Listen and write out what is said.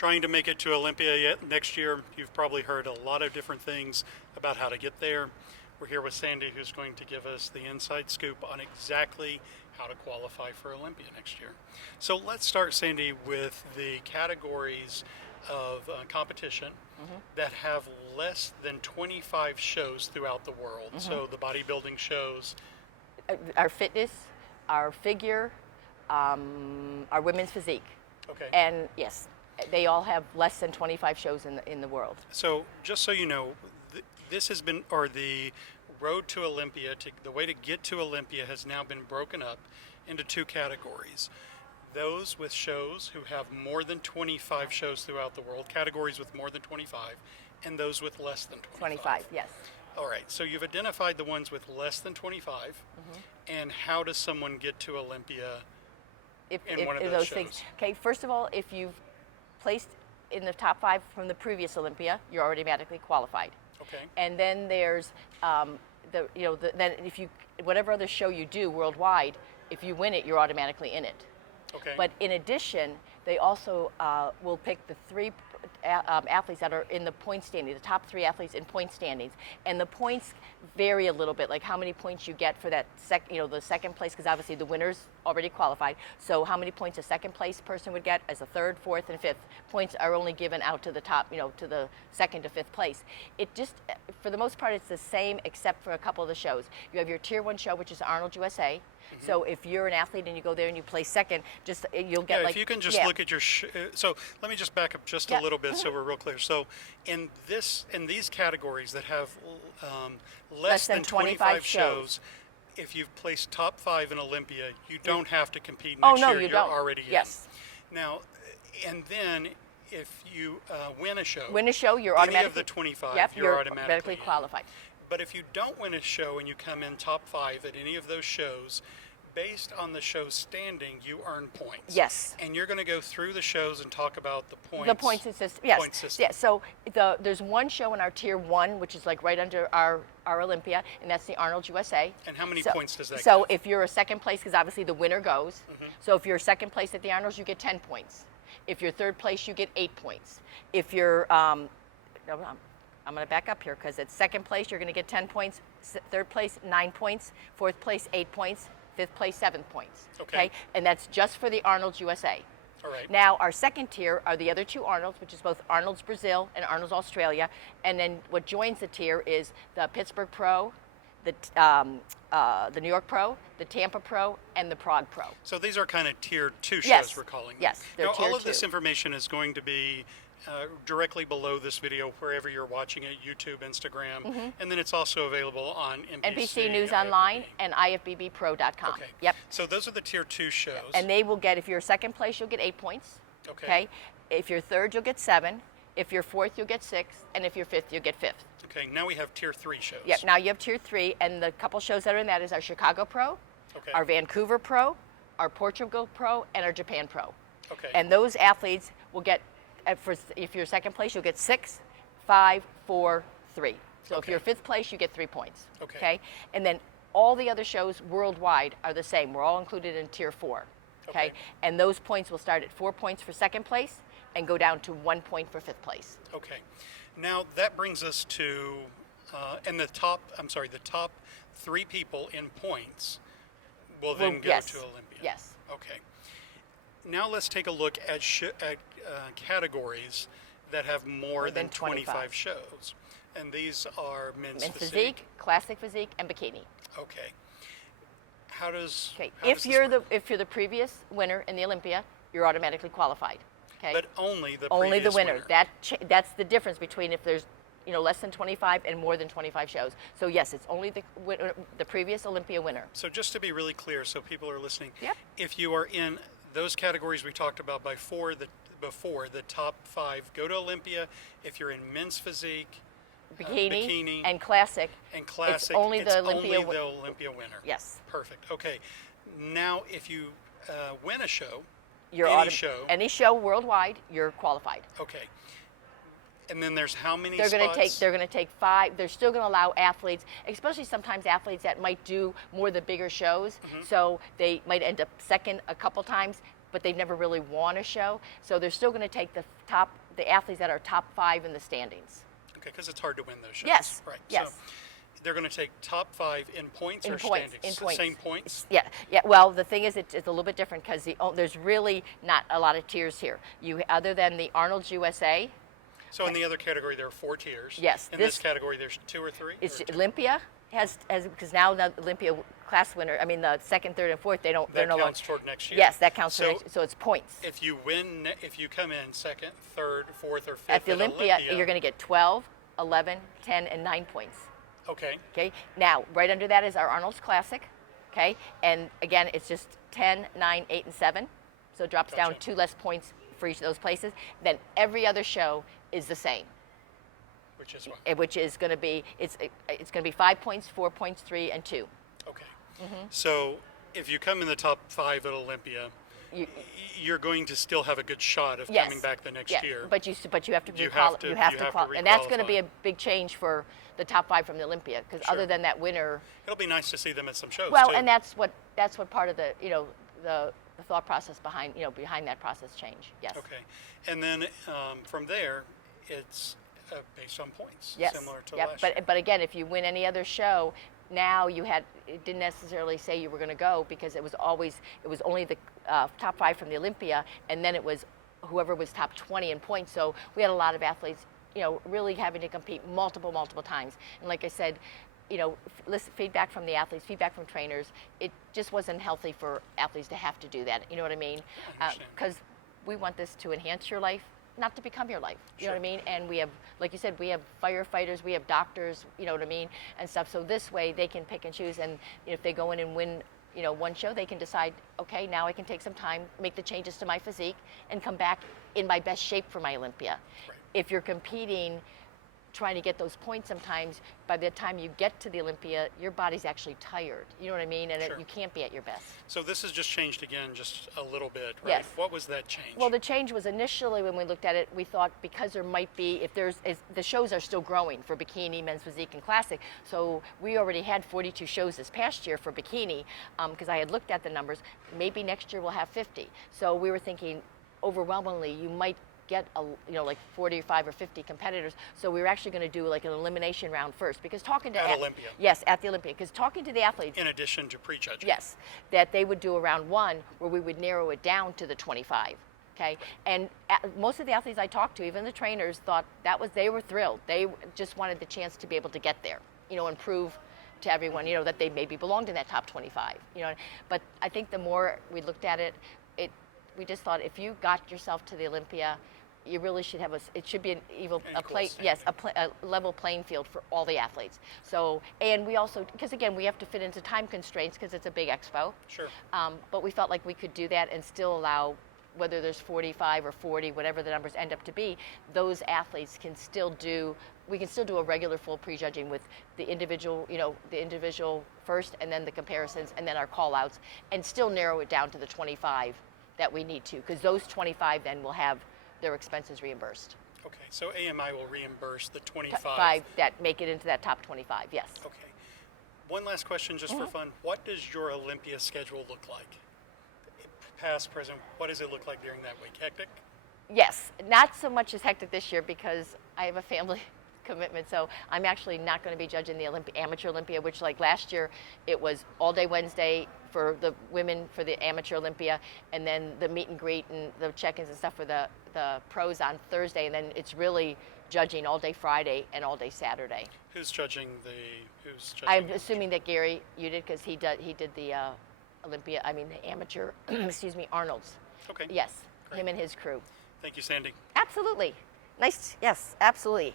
trying to make it to Olympia next year. You've probably heard a lot of different things about how to get there. We're here with Sandy, who's going to give us the inside scoop on exactly how to qualify for Olympia next year. So let's start, Sandy, with the categories of competition that have less than 25 shows throughout the world. So the bodybuilding shows. Our fitness, our figure, our women's physique. Okay. And yes, they all have less than 25 shows in the world. So just so you know, this has been, or the road to Olympia, the way to get to Olympia has now been broken up into two categories. Those with shows who have more than 25 shows throughout the world, categories with more than 25, and those with less than 25. 25, yes. All right, so you've identified the ones with less than 25, and how does someone get to Olympia in one of those shows? Things. Okay, first of all, if you've placed in the top 5 from the previous Olympia, you're automatically qualified. Okay. And then there's then if you whatever other show you do worldwide, if you win it, you're automatically in it. Okay. But in addition, they also will pick the 3 athletes that are in the point standing, the top 3 athletes in point standings, and the points vary a little bit, like how many points you get for that the second place, because obviously the winner's already qualified. So how many points a second place person would get as a 3rd, 4th, and 5th. Points are only given out to the top, to the 2nd to 5th place. It just, for the most part, it's the same except for a couple of the shows. You have your Tier 1 show, which is Arnold USA. So if you're an athlete and you go there and you place second, you'll get if you can just look at your so let me just back up just a little bit so we're real clear. So in these categories that have less than 25 shows, if you've placed top 5 in Olympia, you don't have to compete next year. You You're don't. already in. Yes. Now, and then if you win a show, you're any automatically of the 25, you're you're automatically in. qualified. But if you don't win a show and you come in top 5 at any of those shows, based on the show's standing, you earn points. Yes. And you're going to go through the shows and talk about the points. The point system, yes. Point system. Yeah, so there's one show in our Tier 1, which is like right under our Olympia, and that's the Arnold USA. And how many points does that So give? if you're a second place, because obviously the winner goes, so if you're second place at the Arnold's, you get 10 points. If you're 3rd place, you get 8 points. If you're, I'm going to back up here, because at 2nd place, you're going to get 10 points, 3rd place, 9 points, 4th place, 8 points, 5th place, 7 points. Okay. And that's just for the Arnold's USA. All right. Now, our second tier are the other 2 Arnolds, which is both Arnold's Brazil and Arnold's Australia. And then what joins the tier is the Pittsburgh Pro, the New York Pro, the Tampa Pro, and the Prague Pro. So these are kind of Tier 2 shows, Yes. we're calling them. Yes, they're now, Tier all of this 2. information is going to be directly below this video, wherever you're watching it, YouTube, Instagram, and then it's also available on NBC News IFBB. Online and IFBBpro.com. Okay. Yep. So those are the Tier 2 shows. And they will get, if you're 2nd place, you'll get 8 points. Okay. If you're 3rd, you'll get 7. If you're 4th, you'll get 6. And if you're 5th, you'll get 5th. Okay, now we have Tier 3 shows. Yep, now you have Tier 3, and the couple shows that are in that is our Chicago Pro, Okay. our Vancouver Pro, our Portugal Pro, and our Japan Pro. Okay. And those athletes will get, if you're 2nd place, you'll get 6, 5, 4, 3. So if Okay. you're 5th place, you get 3 points. Okay. And then all the other shows worldwide are the same. We're all included in Tier 4. Okay. And those points will start at 4 points for 2nd place and go down to 1 point for 5th place. Okay. Now that brings us to, and the top 3 people in points will then go to Olympia. Yes. Okay. Now let's take a look at categories that have more than 25 shows. And these are men's Physique, classic physique, and bikini. Okay. How does If you're the previous winner in the Olympia, you're automatically qualified. Okay. But only the winner. winner. That's the difference between if there's less than 25 and more than 25 shows. So yes, it's only the previous Olympia winner. So just to be really clear, so people are listening, Yep. if you are in those categories we talked about before, the top 5 go to Olympia. If you're in men's physique, Bikini and classic. It's only the Olympia winner. Yes. Perfect. Okay. Now, if you win a show, You're any show worldwide, you're qualified. Okay. And then there's how many They're spots? going to take 5. They're still going to allow athletes, especially sometimes athletes that might do more of the bigger shows. So they might end up second a couple times. but they've never really won a show. So they're still going to take the athletes that are top 5 in the standings. Okay, because it's hard to win those shows. Yes. Right. Yes. So they're going to take top 5 in points In or points, standings? in points. Same points? Yeah, yeah. Well, the thing is, it's a little bit different because there's really not a lot of tiers here. Other than the Arnold's USA, So in the other category, there are 4 tiers. Yes, In this- this category, there's 2 or 3? it's Or two? Olympia has because now the Olympia class winner. I mean, the second, third, and fourth. They're That no longer. counts toward next year? Yes, that counts. So So it's points. if you win, if you come in second, third, fourth, or fifth At the Olympia, you're going to get 12, 11, 10, and 9 points. Okay. Okay. Now, right under that is our Arnold's Classic. Okay. And again, it's just 10, 9, 8, and 7. So it drops down Gotcha. 2 less points for each of those places. Then every other show is the same, Which is what? which is going to be it's going to be 5 points, 4 points, 3, and 2. Okay. So if you come in the top 5 at Olympia, You, you're going to still have a good shot of yes. coming back the next Yeah, year. But you have to You have to- you have you to have to qualify, and that's going to be re-qualify. a big change for the top 5 from the Olympia because Sure. other than that winner. It'll be nice to see them at some shows Well, too. and that's what part of the the thought process behind behind that process change. Yes. Okay. And then from there, it's based on points, Yes. similar to Yep. last year. But again, if you win any other show, now it didn't necessarily say you were going to go because it was only the top 5 from the Olympia, and then it was whoever was top 20 in points. So we had a lot of athletes, really having to compete multiple times. And like I said, listen, feedback from the athletes, feedback from trainers, it just wasn't healthy for athletes to have to do that. You know what I mean? I understand. Because we want this to enhance your life, not to become your life. You know what I Sure. mean? And we have, like you said, we have firefighters, we have doctors, you know what I mean, and stuff. So this way they can pick and choose, and if they go in and win, one show, they can decide, okay, now I can take some time, make the changes to my physique, and come back in my best shape for my Olympia. Right. If you're competing, trying to get those points, sometimes by the time you get to the Olympia, your body's actually tired. You know what I mean? And Sure. you can't be at your best. So this has just changed again, just a little bit, right? Yes. What was that change? Well, the change was initially when we looked at it, we thought because there might be, if the shows are still growing for bikini, men's physique, and classic. So we already had 42 shows this past year for bikini because I had looked at the numbers. Maybe next year we'll have 50. So we were thinking overwhelmingly you might get like 45 or 50 competitors. So we were actually going to do like an elimination round first because talking to At Olympia. Yes, at the Olympia. Because talking to the athletes. in addition to prejudging. Yes, that they would do a round 1 where we would narrow it down to the 25. Okay, and most of the athletes I talked to, even the trainers, thought they were thrilled. They just wanted the chance to be able to get there, and prove to everyone, that they maybe belonged in that top 25. But I think the more we looked at it, we just thought if you got yourself to the Olympia, you really should have it should be Equal a level playing field for all the athletes. So, and we also, because again, we have to fit into time constraints because it's a big expo. Sure. But we felt like we could do that and still allow, whether there's 45 or 40, whatever the numbers end up to be, those athletes can still do, we can still do a regular full prejudging with the individual, the individual first and then the comparisons and then our call outs and still narrow it down to the 25 that we need to, because those 25 then will have their expenses reimbursed. Okay, so AMI will reimburse the 25. 5 that make it into that top 25, yes. Okay. One last question just Mm-hmm. for fun. What does your Olympia schedule look like? Past, present, what does it look like during that week? Hectic? Yes, not so much as hectic this year because I have a family commitment, so I'm actually not going to be judging the amateur Olympia, which like last year it was all day Wednesday for the women for the amateur Olympia, and then the meet and greet and the check-ins and stuff for the pros on Thursday, and then it's really judging all day Friday and all day Saturday. Who's judging I'm assuming that Gary, you did, because he did the the amateur, excuse me, Arnold's. Okay. Yes, Great. him and his crew. Thank you, Sandy. Absolutely. Nice, yes, absolutely.